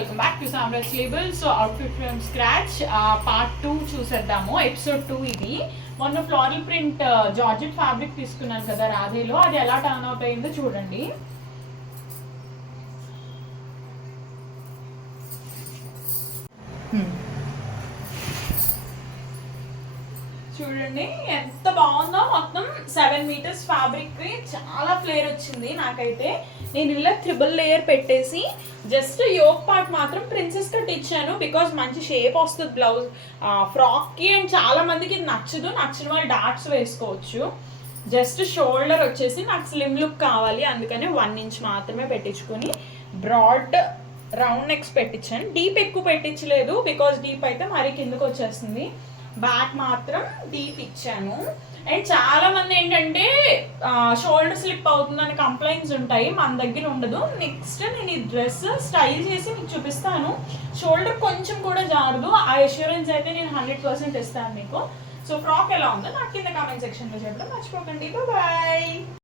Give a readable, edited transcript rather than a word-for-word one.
Welcome back to Samraj label. So outfit from scratch part 2 చూసేద్దాము. Episode 2 ఇది. మొన్న floral print georgette fabric తీసుకున్నాను కదా రాధేలో, అది ఎలా టర్న్ అవుట్ అయిందో చూడండి. చూడండి ఎంత బాగుందో. మొత్తం 7 మీటర్స్ ఫ్యాబ్రిక్, చాలా ఫ్లేర్ వచ్చింది నాకైతే. నేను ఇలా త్రిబుల్ లేయర్ పెట్టేసి జస్ట్ యోక్ పార్ట్ మాత్రం ప్రిన్సెస్ కట్ ఇచ్చాను, బికాజ్ మంచి షేప్ వస్తుంది బ్లౌజ్ ఫ్రాక్కి. అండ్ చాలా మందికి ఇది నచ్చదు, నచ్చిన వాళ్ళు డాట్స్ వేసుకోవచ్చు. జస్ట్ షోల్డర్ వచ్చేసి నాకు స్లిమ్ లుక్ కావాలి, అందుకని 1 ఇంచ్ మాత్రమే పెట్టించుకొని బ్రాడ్ రౌండ్ నెక్స్ పెట్టించాను. డీప్ ఎక్కువ పెట్టించలేదు, బికాజ్ డీప్ అయితే మరీ కిందకు వచ్చేస్తుంది. బ్యాక్ మాత్రం డీప్ ఇచ్చాను. అండ్ చాలా మంది ఏంటంటే షోల్డర్ స్లిప్ అవుతుందని కంప్లైంట్స్ ఉంటాయి, మన దగ్గర ఉండదు. నెక్స్ట్ నేను ఈ డ్రెస్ స్టైల్ చేసి మీకు చూపిస్తాను. షోల్డర్ కొంచెం కూడా జారదు, ఆ అష్యూరెన్స్ అయితే నేను 100% ఇస్తాను మీకు. సో ఫ్రాక్ ఎలా ఉందో నాకు కింద కామెంట్ సెక్షన్లో చెప్పడం మర్చిపోకండి. బాయ్.